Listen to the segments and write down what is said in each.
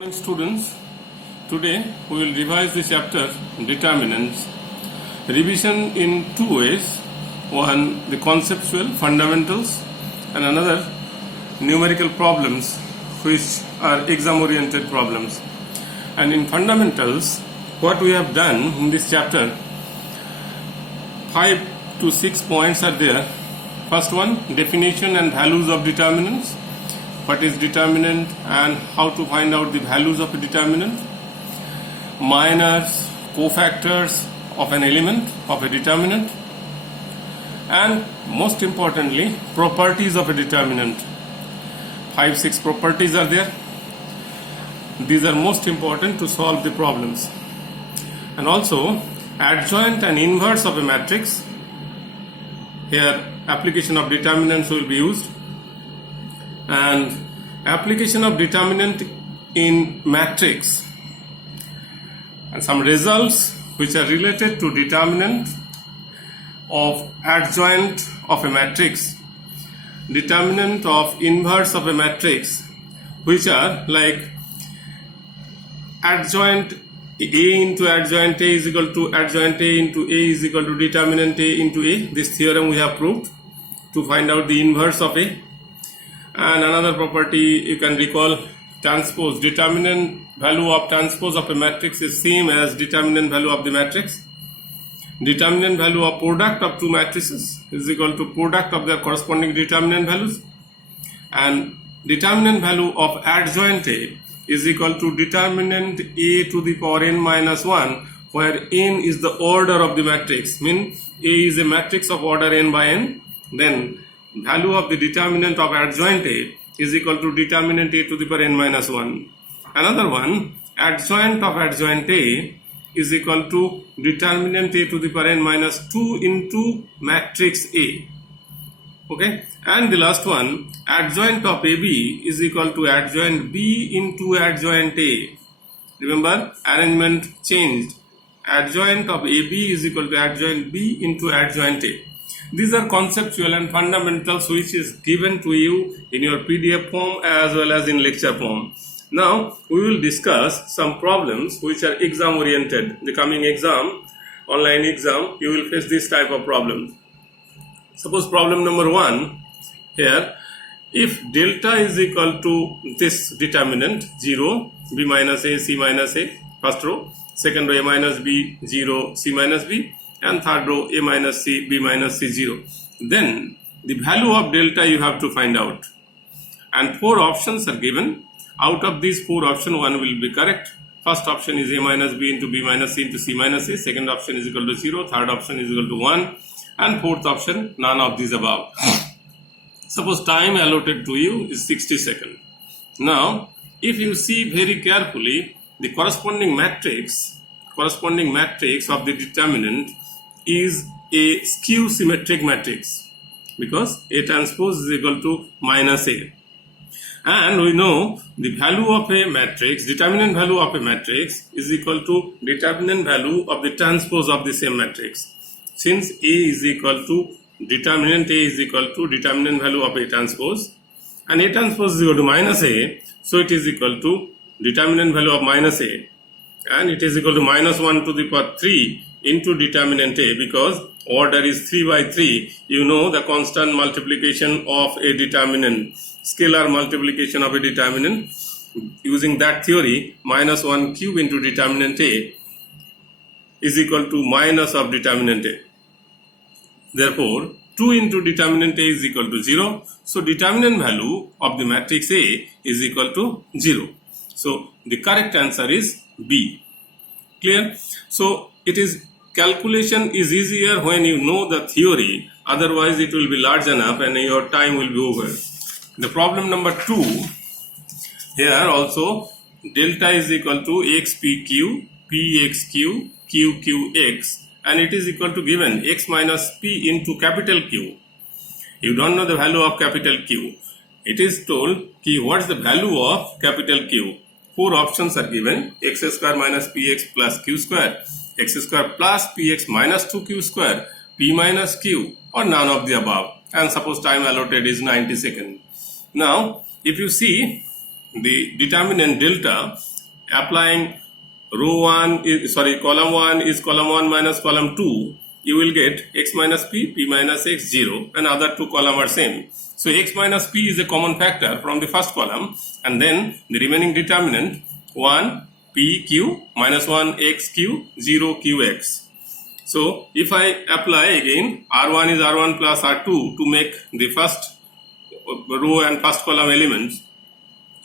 Students, today we will revise the chapter Determinants. Revision in two ways. One, the conceptual fundamentals, and another, numerical problems, which are exam oriented problems. And in fundamentals, what we have done in this chapter, 5 to 6 points are there. First one, definition and values of determinants. What is determinant and how to find out the values of a determinant, minors, cofactors of an element of a determinant, and most importantly, properties of a determinant. 5-6 properties are there. These are most important to solve the problems. And also adjoint and inverse of a matrix. Here application of determinants will be used. And application of determinant in matrix and some results which are related to determinant of adjoint of a matrix, determinant of inverse of a matrix, which are like adjoint A into adjoint A is equal to adjoint A into A is equal to determinant A into A. This theorem we have proved to find out the inverse of A. And another property you can recall, transpose, determinant value of transpose of a matrix is same as determinant value of the matrix. Determinant value of product of two matrices is equal to product of their corresponding determinant values. And determinant value of adjoint A is equal to determinant A to the power n minus 1, where n is the order of the matrix. Means A is a matrix of order n by n. Then value of the determinant of adjoint A is equal to determinant A to the power n minus 1. Another one, adjoint of adjoint A is equal to determinant A to the power n minus 2 into matrix A. Okay, and the last one, adjoint of AB is equal to adjoint B into adjoint A. Remember, arrangement changed. Adjoint of AB is equal to adjoint B into adjoint A. These are conceptual and fundamentals which is given to you in your PDF form as well as in lecture form. Now we will discuss some problems which are exam oriented. The coming exam, online exam, you will face this type of problem. Suppose problem number 1 here, if delta is equal to this determinant 0, B minus A, C minus A, first row, second row A minus B, 0, C minus B, and third row A minus C, B minus C, 0. Then the value of delta you have to find out. And 4 options are given. Out of these 4 options, one will be correct. First option is A minus B into B minus C into C minus A. Second option is equal to 0. Third option is equal to 1. And fourth option, none of these above. Suppose time allotted to you is 60 seconds. Now, if you see very carefully, the corresponding matrix of the determinant is a skew symmetric matrix because A transpose is equal to minus A. And we know the value of a matrix, determinant value of a matrix is equal to determinant value of the transpose of the same matrix. Since A is equal to determinant A is equal to determinant value of A transpose, and A transpose is equal to minus A, so it is equal to determinant value of minus A, and it is equal to minus 1 to the power 3 into determinant A, because order is 3 by 3. You know the constant multiplication of a determinant, scalar multiplication of a determinant. Using that theory, minus 1 cube into determinant A is equal to minus of determinant A. Therefore, 2 into determinant A is equal to 0. So, determinant value of the matrix A is equal to 0. So, the correct answer is B. Clear? So, calculation is easier when you know the theory. Otherwise, it will be large enough and your time will be over. The problem number 2, here also delta is equal to xpq, pxq, qqx, and it is equal to given x minus p into capital Q. You don't know the value of capital Q. It is told what is the value of capital Q. 4 options are given: x square minus px plus q square, x square plus px minus 2q square, p minus q, or none of the above. And suppose time allotted is 90 seconds. Now, if you see the determinant delta, applying column 1 is column 1 minus column 2, you will get x minus p minus x 0, and other two columns are same. So x minus p is a common factor from the first column, and then the remaining determinant 1 p q minus 1 x q 0 q x. So if I apply again, R1 is R1 plus R2 to make the first row and first column elements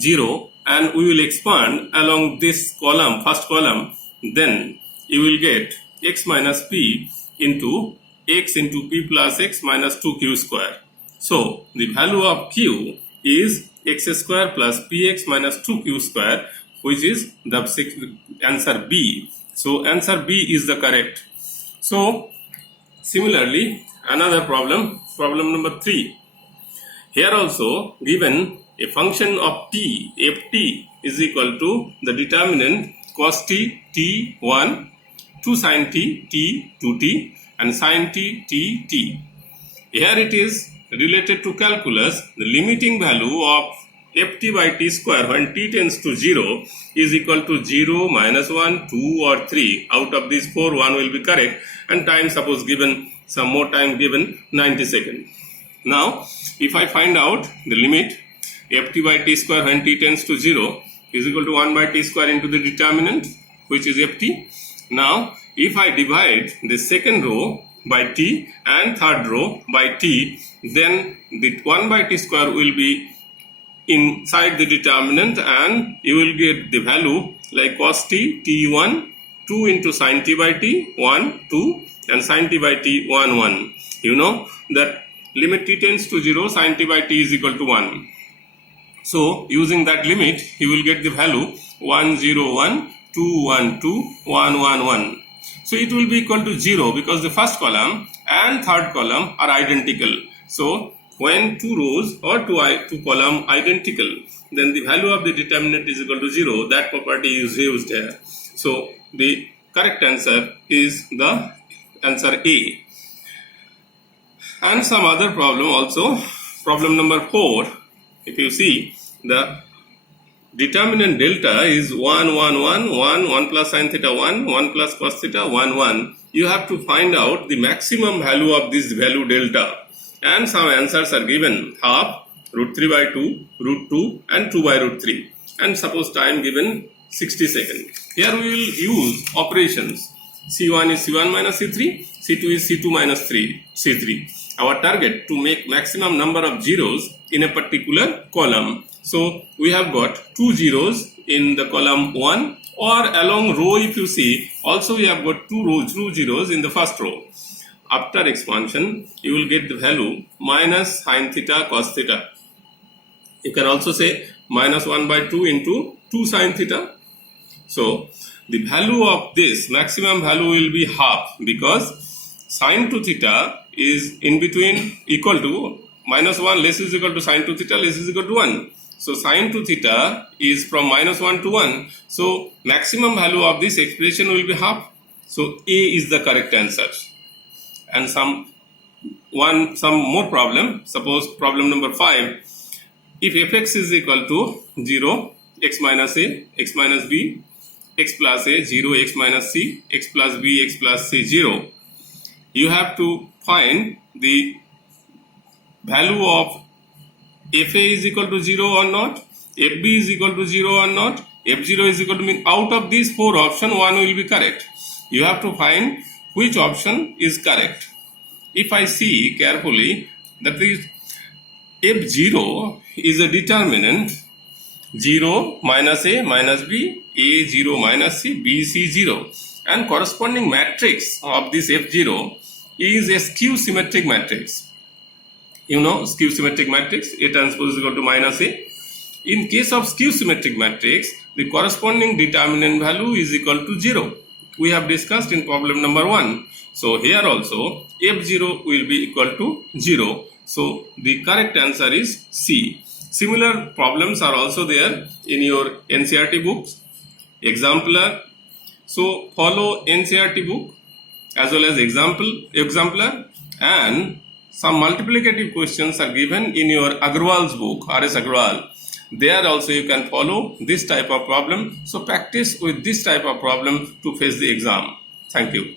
0, and we will expand along this column, first column, then you will get x minus p into x into p plus x minus 2q square. So the value of q is x square plus px minus 2q square, which is the answer B. So answer B is the correct. So similarly, another problem number 3. Here also given a function of t, ft is equal to the determinant cos t t1, 2 sin t t 2t, and sin t t t. Here it is related to calculus. The limiting value of ft by t square when t tends to 0 is equal to 0, minus 1, 2 or 3. Out of these 4, 1 will be correct, and time suppose given, some more time given, 90 seconds. Now if I find out the limit ft by t square when t tends to 0 is equal to 1 by t square into the determinant, which is ft. Now if I divide the second row by t and third row by t, then the 1 by t square will be inside the determinant, and you will get the value like cos t t1, 2 into sin t by t, 1, 2, and sin t by t, 1, 1. You know that limit t tends to 0, sin t by t is equal to 1. So using that limit, you will get the value 1, 0, 1, 2, 1, 2, 1, 1, 1. So it will be equal to 0 because the first column and third column are identical. So when two rows or two column identical, then the value of the determinant is equal to 0. That property is used here. So the correct answer is the answer A. And some other problem also. Problem number 4. If you see, the determinant delta is 1, 1, 1, 1, 1 plus sin theta 1, 1 plus cos theta 1, 1. You have to find out the maximum value of this value delta. And some answers are given: half, root 3 by 2, root 2, and 2 by root 3. And suppose time given 60 seconds. Here we will use operations. C1 is C1 minus C3, C2 is C2 minus C3. Our target to make maximum number of zeros in a particular column. So we have got 2 zeros in the column 1, or along row if you see, also we have got 2 zeros in the first row. After expansion, you will get the value minus sin theta cos theta. You can also say minus 1 by 2 into 2 sin theta. So the value of this maximum value will be half, because sin 2 theta is in between equal to minus 1 less is equal to sin 2 theta less is equal to 1. So sin 2 theta is from minus 1 to 1. So maximum value of this expression will be half. So A is the correct answer. And some more problem. Suppose problem number 5. If fx is equal to 0, x minus a, x minus b, x plus a, 0, x minus c, x plus b, x plus c, 0. You have to find the value of fa is equal to 0 or not, fb is equal to 0 or not, f0 is equal to mean out of these 4 options, one will be correct. You have to find which option is correct. If I see carefully, that is f0 is a determinant 0 minus a minus b, a 0 minus c, b c 0, and corresponding matrix of this f0 is a skew symmetric matrix. You know skew symmetric matrix, A transpose is equal to minus A. In case of skew symmetric matrix, the corresponding determinant value is equal to 0. We have discussed in problem number 1. So here also f0 will be equal to 0. So the correct answer is C. Similar problems are also there in your NCERT books. Exemplar. So follow NCERT book as well as exemplar, and some multiplicative questions are given in your Agrawal's book, R.S. Agrawal. There also you can follow this type of problem. So practice with this type of problem to face the exam. Thank you.